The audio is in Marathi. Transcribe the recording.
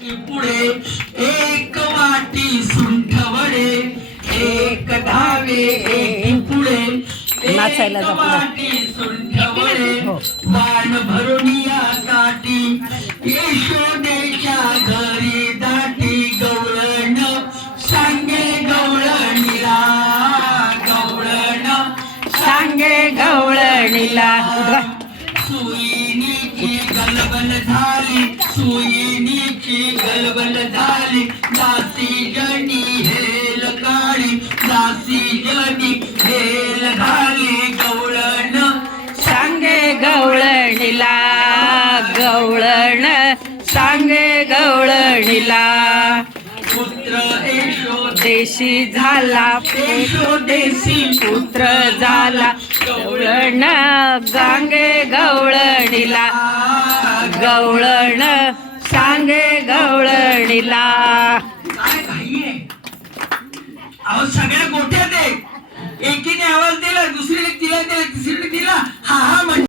पुढे एक वाटी सुंठ वडे, एक धावे एक पुढे नाचायला एक जा पुढं. वाटी सुंठ वडे, वाण भरून या काठी यशोदेच्या घरी दाटी गवळण सांगे गवळणीला, गवळण सांगे गवळणीला. सुईनीची गलबल झाली, सुईनीची गलबल झाली, दासी जनी हेल काळी, दासी जनी हेल घाली गवळण सांगे गवळणीला, गवळण सांगे गवळणीला. पुत्र देशी झाला देशी पुत्र झाला, गवळण सांगे गवळणीला, गवळण सांगे गवळणीला. काय घाई आहे? अहो सगळ्या मोठ्या ते एकीने आवाज दिला, दुसरीने तिला दिला, तिसरी